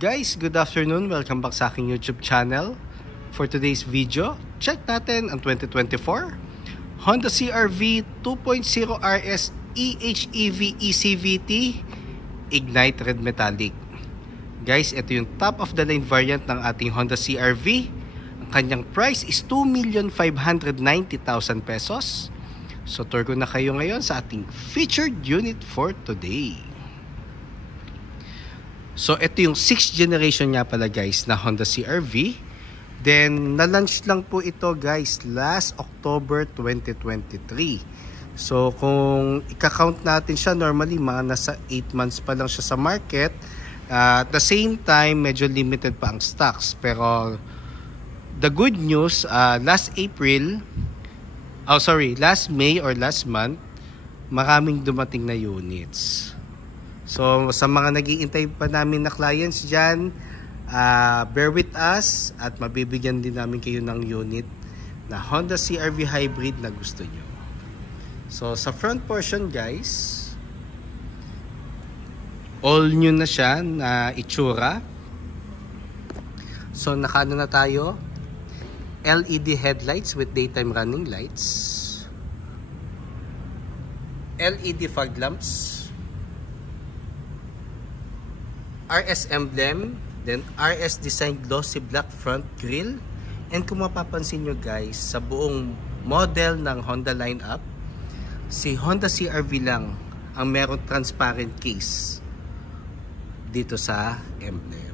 Guys, good afternoon. Welcome back sa aking YouTube channel. For today's video, check natin ang 2024 Honda CR-V 2.0 RS eHEV eCVT Ignite Red Metallic. Guys, ito yung top of the line variant ng ating Honda CR-V. Ang kanyang price is 2,590,000 pesos. So, tour ko na kayo ngayon sa ating featured unit for today. So, ito yung 6th generation nga pala guys na Honda CR-V. Then, na-launch lang po ito guys last October 2023. So, kung i-count natin siya, normally mga nasa 8 months pa lang siya sa market. At the same time, medyo limited pa ang stocks. Pero, the good news, last May or last month, maraming dumating na units. So, sa mga nag-iintay pa namin na clients dyan, bear with us at mabibigyan din namin kayo ng unit na Honda CR-V Hybrid na gusto nyo. So, sa front portion guys, all new na siya na itsura. So, nakano na tayo? LED headlights with daytime running lights. LED fog lamps. RS emblem, then RS design glossy black front grille. And kung mapapansin nyo guys, sa buong model ng Honda lineup, si Honda CR-V lang ang meron transparent case dito sa emblem.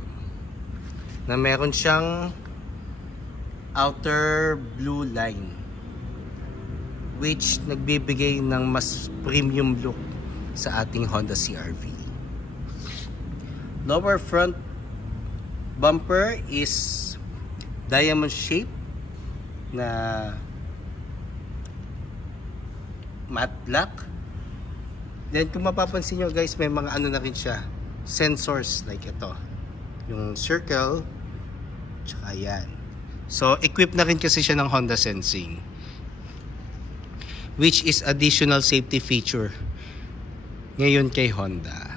Na meron siyang outer blue line which nagbibigay ng mas premium look sa ating Honda CR-V. Lower front bumper is diamond shape na matte black. Then kung mapapansin nyo guys, may mga ano na rin siya, sensors like ito, yung circle, tsaka yan. So equipped na rin kasi siya ng Honda Sensing, which is additional safety feature ngayon kay Honda.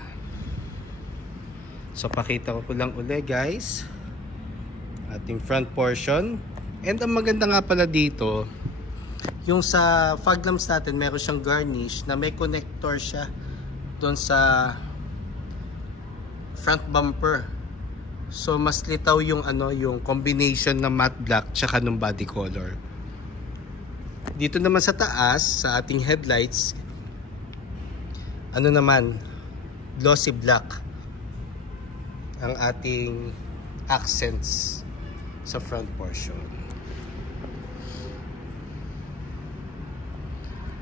So, pakita ko lang ulit guys ating front portion. And ang maganda nga pala dito, yung sa fog lamps natin, meron siyang garnish na may connector siya doon sa front bumper. So, mas litaw yung yung combination ng matte black tsaka ng body color. Dito naman sa taas, sa ating headlights, glossy black ang ating accents sa front portion.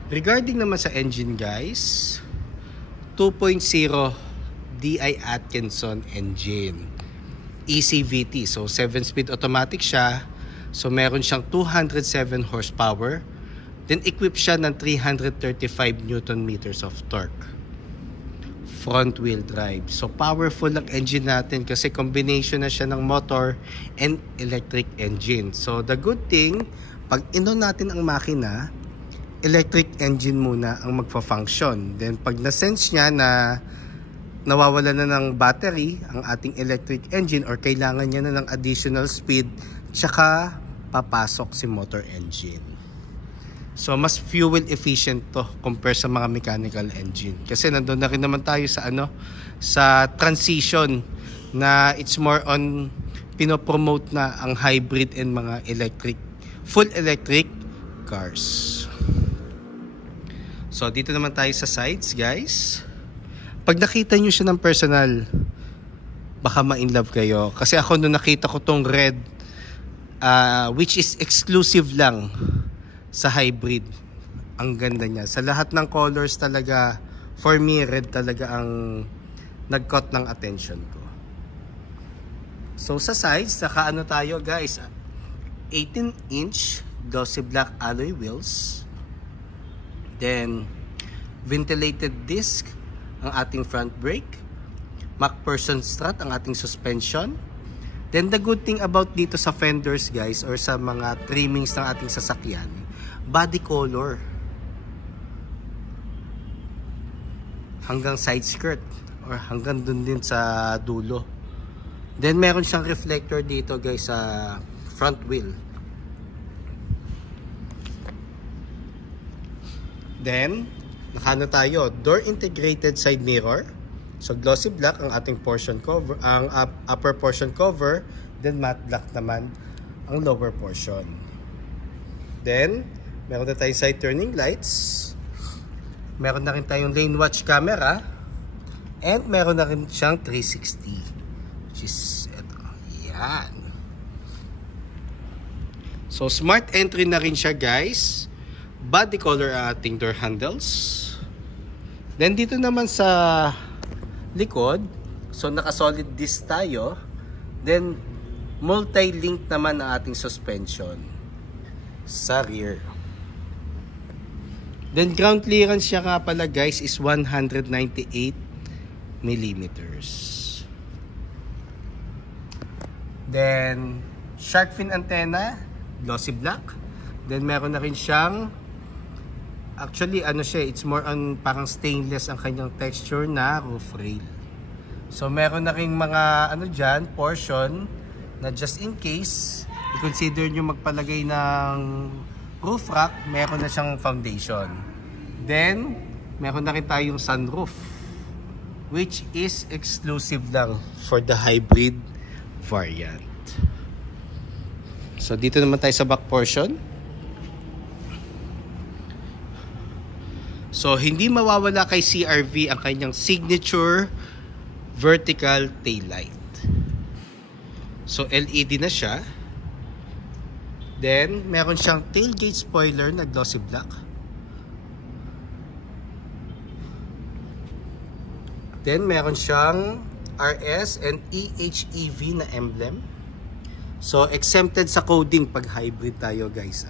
Regarding naman sa engine guys, 2.0 DI Atkinson engine, eCVT. So 7-speed automatic siya. So meron siyang 207 horsepower. Then equipped siya ng 335 Newton meters of torque. Front wheel drive. So powerful ang engine natin kasi combination na siya ng motor and electric engine. So the good thing, pag inon natin ang makina, electric engine muna ang magfa-function. Then pag na-sense niya na nawawala na ng battery ang ating electric engine or kailangan niya na ng additional speed, tsaka papasok si motor engine. So, mas fuel efficient to compare sa mga mechanical engine. Kasi nandun na rin naman tayo sa sa transition na it's more on pinopromote na ang hybrid and mga full electric cars. So, dito naman tayo sa sides, guys. Pag nakita nyo siya ng personal, baka ma-inlove kayo. Kasi ako nung nakita ko tong red, which is exclusive lang sa hybrid, ang ganda niya. Sa lahat ng colors talaga, for me, red talaga ang nag-caught ng attention ko. So sa sides, saka tayo guys, 18-inch glossy black alloy wheels. Then ventilated disc ang ating front brake. MacPherson strut ang ating suspension. Then the good thing about dito sa fenders guys, or sa mga trimmings ng ating sasakyan, body color hanggang side skirt or hanggang dun din sa dulo Then meron siyang reflector dito guys sa front wheel. Then nakano tayo, door integrated side mirror. So glossy black ang ating portion cover, ang upper portion cover, then matte black naman ang lower portion. Then meron na tayong side turning lights. Meron na rin tayong lane watch camera. And meron na rin siyang 360. Which is, ito. Yan. So, smart entry na rin siya, guys. Body color ang ating door handles. Then, dito naman sa likod. So, naka-solid disc tayo. Then, multi-link naman ang ating suspension sa rear. Then, ground clearance siya nga pala, guys, is 198 millimeters. Then shark fin antenna, glossy black. Then meron na rin siyang, actually ano siya, it's more on parang stainless ang kanyang texture na roof rail. So meron na rin mga ano dyan, portion na just in case i-consider nyo magpalagay ng roof rack, meron na siyang foundation. Then meron na rin tayong sunroof, which is exclusive lang for the hybrid variant. So dito naman tayo sa back portion. So hindi mawawala kay CR-V ang kanyang signature vertical taillight. So LED na siya. Then meron siyang tailgate spoiler na glossy black. Then, meron siyang RS and EHEV na emblem. So, exempted sa coding pag hybrid tayo, guys.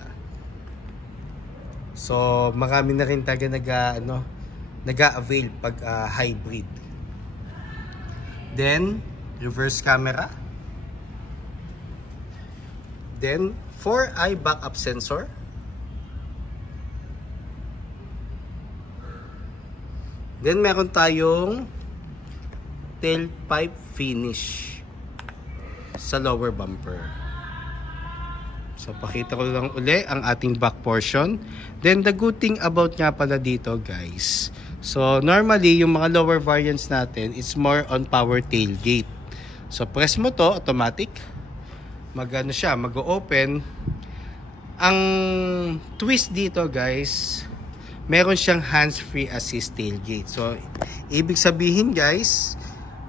So, marami na rin tayo nag-avail pag hybrid. Then, reverse camera. Then, 4-eye backup sensor. Then, meron tayong tailpipe finish sa lower bumper. So pakita ko lang uli ang ating back portion. Then the good thing about nga pala dito, guys, so normally yung mga lower variants natin, it's more on power tailgate. So press mo to, automatic mag-ano siya, mag-open. Ang twist dito, guys, meron siyang hands-free assist tailgate. So ibig sabihin, guys,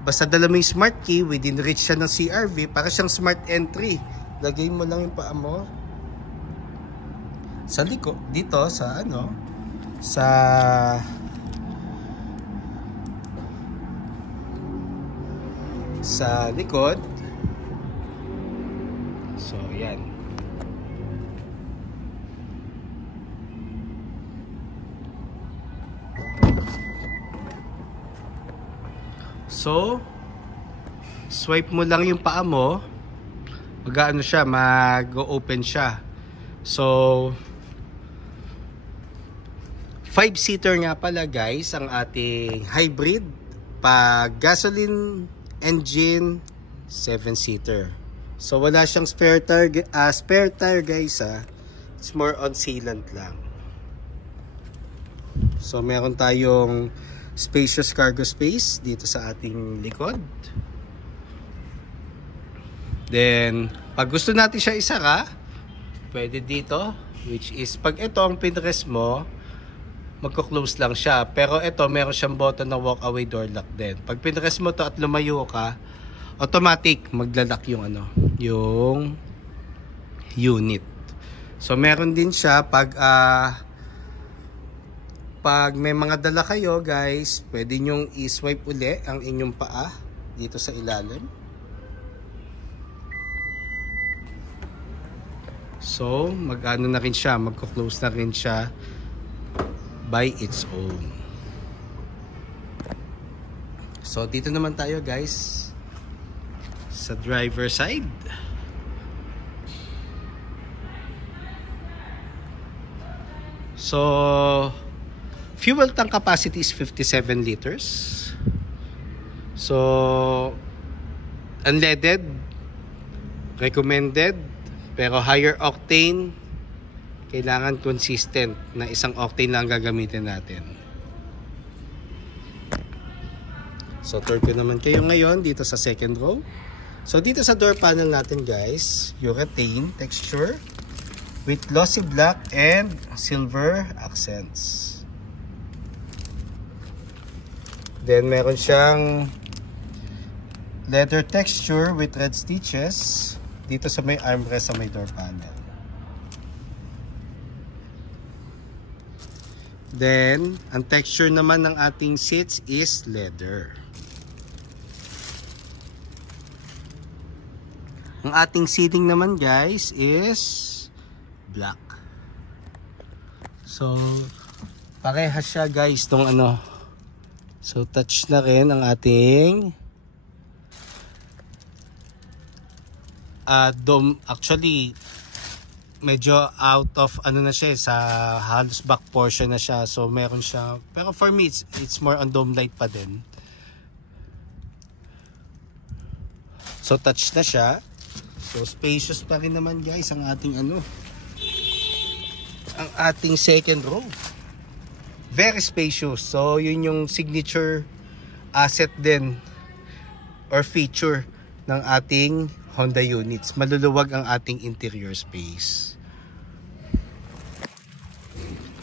basta dala mo yung smart key, within reach siya ng CR-V, para siyang smart entry. Lagay mo lang yung paa mo sa liko, dito sa ano, sa likod. So yan. So, swipe mo lang yung paa mo, mag-ano siya, mag-open siya. So, 5-seater nga pala, guys, ang ating hybrid. Pag gasoline engine, 7-seater. So, wala siyang spare tire, guys, It's more on sealant lang. So, meron tayong spacious cargo space dito sa ating likod. Then, pag gusto natin siya isara, pwede dito, which is pag ito ang pinress mo, magko-close lang siya. Pero ito, meron siyang button na walk away door lock din. Pag pinress mo to at lumayo ka, automatic maglalak yung ano, yung unit. So meron din siya pag may mga dala kayo, guys, pwede nyong i-swipe uli ang inyong paa dito sa ilalim. So, mag-ano na rin siya, magko-close na rin siya by its own. So, dito naman tayo, guys, sa driver side. So, fuel tank capacity is 57 liters. So, unleaded, recommended. Pero higher octane, kailangan consistent na isang octane lang gagamitin natin. So tour ko naman kayo ngayon dito sa second row. So dito sa door panel natin guys, urethane texture with glossy black and silver accents. Then meron siyang leather texture with red stitches dito sa may armrest sa may door panel. Then ang texture naman ng ating seats is leather. Ang ating seating naman guys is black. So parehas siya guys tong ano. So touch na rin ang ating dome. Actually medyo out of ano na siya sa halos back portion na siya. So meron siya, pero for me it's more on dome light pa din. So touch na siya. So spacious pa rin naman guys ang ating ano, ang ating second row. Very spacious. So yun yung signature asset din or feature ng ating Honda units. Maluluwag ang ating interior space.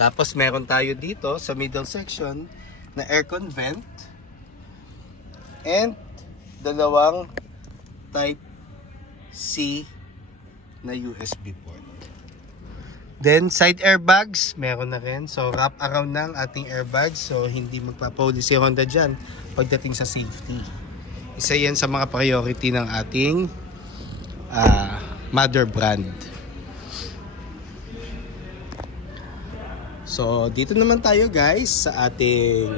Tapos meron tayo dito sa middle section na aircon vent and dalawang type C na USB port. Then side airbags meron na rin. So wrap around ng ating airbags. So hindi magpapahuli si Honda dyan pagdating sa safety. Isa yan sa mga priority ng ating mother brand. So dito naman tayo guys sa ating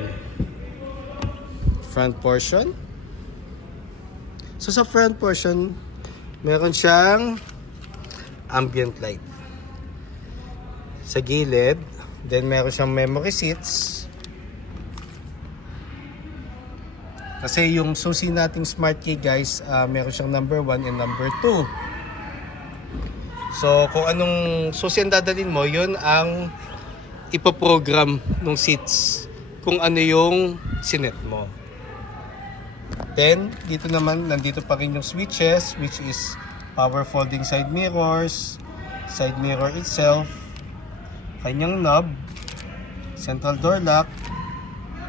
front portion. So sa front portion meron siyang ambient light sa gilid. Then meron siyang memory seats. Kasi yung susi nating smart key guys, meron siyang number 1 and number 2. So kung anong susi ang dadalhin mo, yun ang ipoprogram ng seats kung ano yung sinet mo. Then dito naman, nandito pa rin yung switches, which is power folding side mirrors, side mirror itself, kanyang knob, central door lock,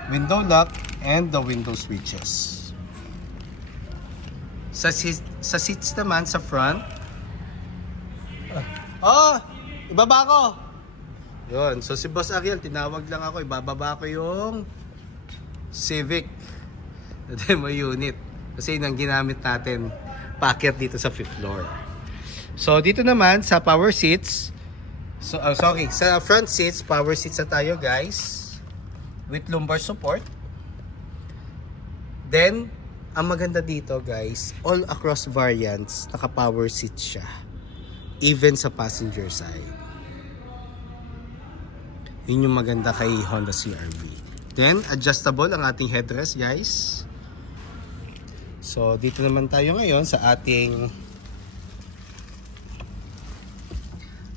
window lock, and the window switches. Sa seats naman sa front, ibaba ko! Yun, so si Boss Ariel, tinawag lang ako, ibababa ko yung Civic na demo unit. Kasi yun ang ginamit natin paakyat dito sa 5th floor. So dito naman sa power seats, sa front seats, power seats na tayo guys, with lumbar support. Then, ang maganda dito guys, all across variants, naka-power seats siya. Even sa passenger side. Yun yung maganda kay Honda CR-V. Then, adjustable ang ating headrest guys. So, dito naman tayo ngayon sa ating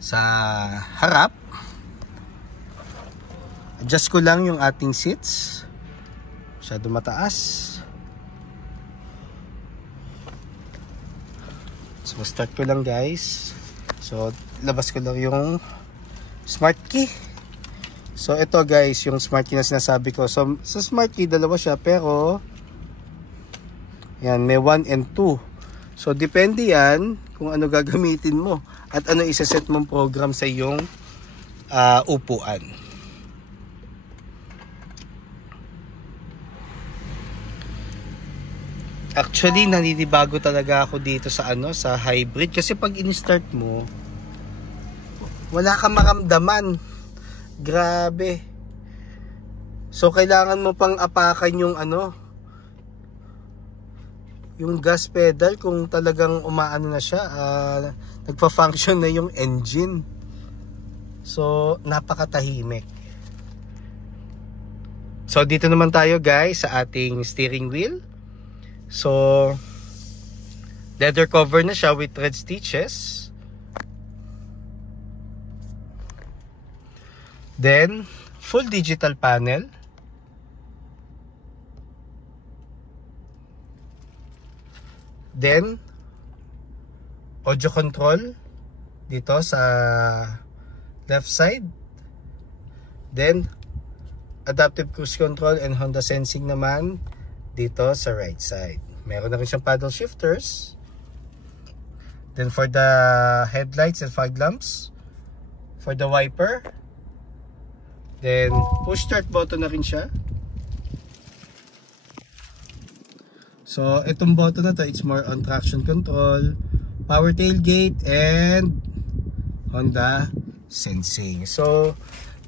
sa harap. Adjust ko lang yung ating seats. Masyado mataas. So, start ko lang guys. So, labas ko lang yung smart key. So, ito guys, yung smart key na sinasabi ko. So, sa smart key, dalawa siya. Pero, yan, may 1 and 2. So, depende yan kung ano gagamitin mo. At ano isa-set mong program sa iyong upuan. Actually, naninibago talaga ako dito sa sa hybrid kasi pag in-start mo, wala kang maramdaman. Grabe. So kailangan mo pang apakan yung yung gas pedal kung talagang umaano na siya, nagfa-function na yung engine. So napakatahimik. So dito naman tayo guys sa ating steering wheel. So Leather cover na siya with thread stitches. Then, full digital panel. Then, audio control dito sa left side. Then, adaptive cruise control and Honda sensing naman dito sa right side. Meron na rin siyang paddle shifters. Then for the headlights and fog lamps, for the wiper, then push start button na rin siya. So itong button na to, it's more on traction control, power tailgate, and Honda sensing. So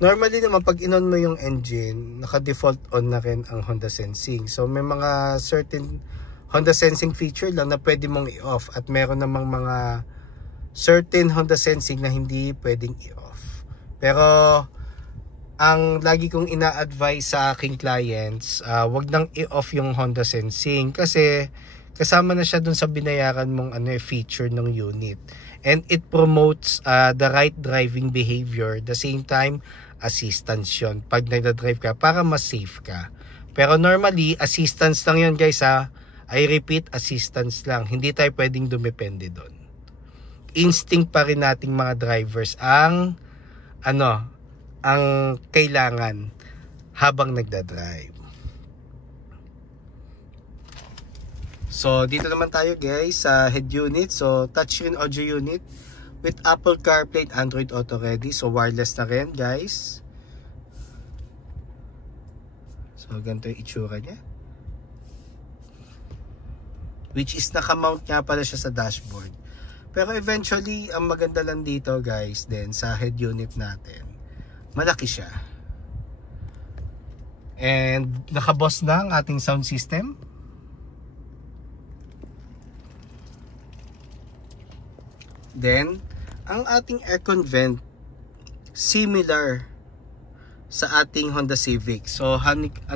normally naman pag in-on mo yung engine, naka-default on na rin ang Honda sensing. So may mga certain Honda sensing feature lang na pwede mong i-off, at meron namang mga certain Honda sensing na hindi pwedeng i-off. Pero ang lagi kong ina-advise sa aking clients, wag nang i-off yung Honda sensing kasi kasama na siya dun sa binayaran mong feature ng unit, and it promotes the right driving behavior. The same time, assistance yun pag nagda-drive ka para mas safe ka. Pero normally assistance lang yun guys ha. I repeat, assistance lang. Hindi tayo pwedeng dumepende doon. Instinct pa rin nating mga drivers ang kailangan habang nagda-drive. So dito naman tayo guys sa head unit. So touchscreen audio unit with Apple CarPlay, Android Auto ready. So wireless na rin guys. So ganito yung itsura niya. Which is nakamount nga pala siya sa dashboard. Pero eventually, ang maganda lang dito guys, then sa head unit natin, malaki siya. And nakaboss na ang ating sound system. Then, ang ating aircon vent, similar sa ating Honda Civic. So, honeycomb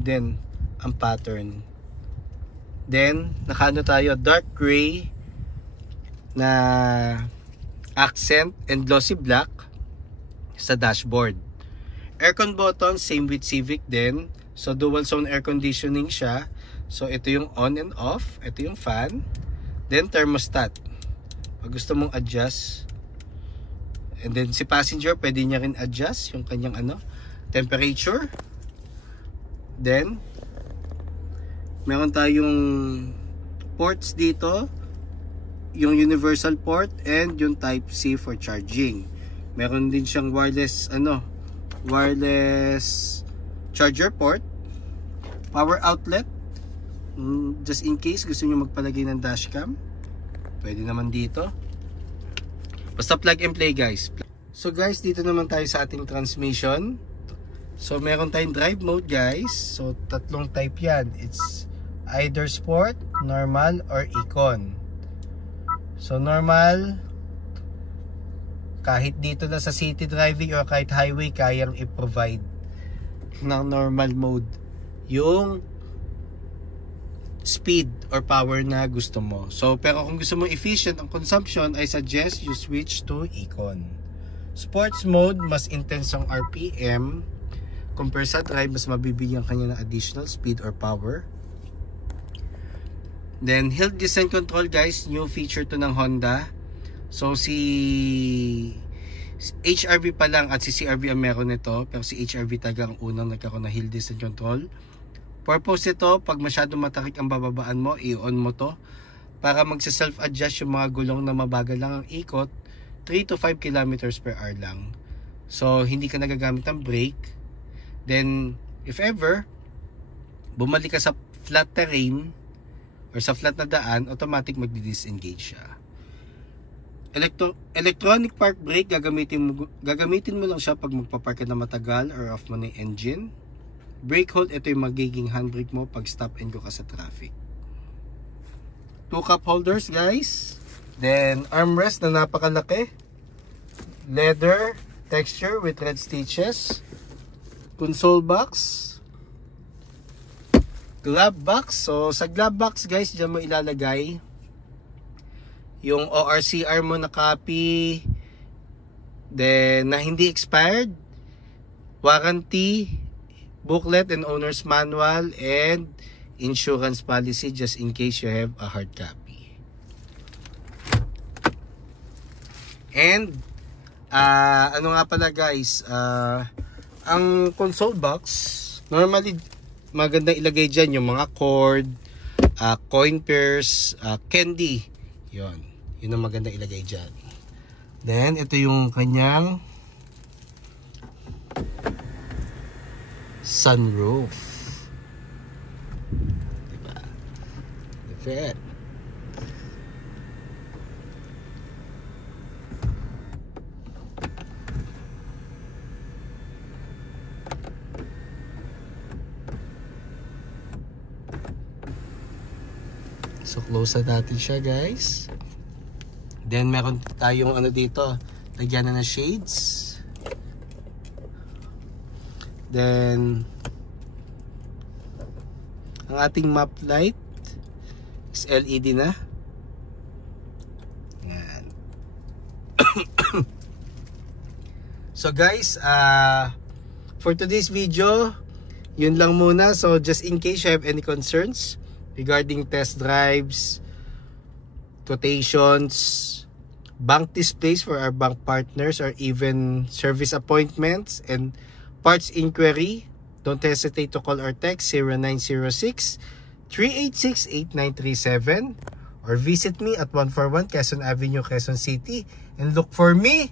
din ang pattern. Then, nakaano tayo, dark gray na accent and glossy black sa dashboard. Aircon button, same with Civic din. So, dual zone air conditioning siya. So, ito yung on and off. Ito yung fan. Then, thermostat. Pag gusto mong adjust. And then, si passenger, pwede niya rin adjust yung kanyang temperature. Then, meron tayong ports dito, yung universal port and yung type C for charging. Meron din siyang wireless charger port, power outlet, just in case gusto niyo magpalagay ng dashcam, pwede naman dito. Basta plug and play guys. So guys, dito naman tayo sa ating transmission. So meron tayong drive mode guys. So tatlong type yan. It's either sport, normal, or econ. So normal, kahit dito na sa city driving or kahit highway, kayang i-provide ng normal mode yung speed or power na gusto mo. So pero kung gusto mo efficient ang consumption, I suggest you switch to econ. Sports mode, mas intense ang RPM. Compare sa drive, mas mabibigyan kanya ng additional speed or power. Then hill descent control guys, new feature to ng Honda. So si HRV pa lang at si CRV ang meron nito, pero si HRV talaga ang unang nagkaroon ng hill descent control. Purpose nito, pag masyado matarik ang bababaan mo, i-on mo to para magsa-self-adjust yung mga gulong na mabagal lang ang ikot, 3 to 5 kilometers per hour lang. So hindi ka nagagamit ng brake. Then if ever bumalik ka sa flat terrain or sa flat na daan, automatic magdi-disengage siya. Electronic park brake, gagamitin mo lang siya pag magpapark ka na matagal or off mo na yung engine. Brake hold, ito yung magiging handbrake mo pag stop and go ka sa traffic. 2 cup holders guys. Then armrest na napakalaki. Leather texture with red stitches. Console box. glove box. So sa glove box guys, diyan mo ilalagay yung ORCR mo na copy, then na hindi expired, warranty, booklet and owner's manual, and insurance policy just in case you have a hard copy. And ano nga pala guys, ang console box, normally maganda ilagay dyan yung mga cord, coin pairs, candy. Yun ang maganda ilagay dyan. Then ito yung kanyang sunroof. Diba? Perfect. So close na natin siya guys. Then meron tayong ano dito, lagyan na ng shades. Then ang ating map light is LED na. Yan. So guys, for today's video, yun lang muna. So just in case you have any concerns regarding test drives, quotations, bank displays for our bank partners, or even service appointments and parts inquiry, don't hesitate to call or text 0906-386-8937 or visit me at 141 Quezon Avenue, Quezon City, and look for me,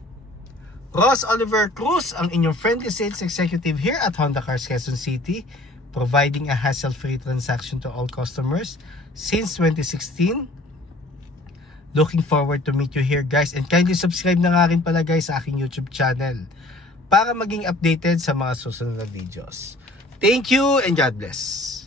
Ross Oliver Cruz, ang inyong friendly sales executive here at Honda Cars Quezon City, providing a hassle-free transaction to all customers since 2016. Looking forward to meet you here guys, and kindly subscribe na nga rin pala guys sa aking YouTube channel para maging updated sa mga susunod na videos. Thank you and God bless.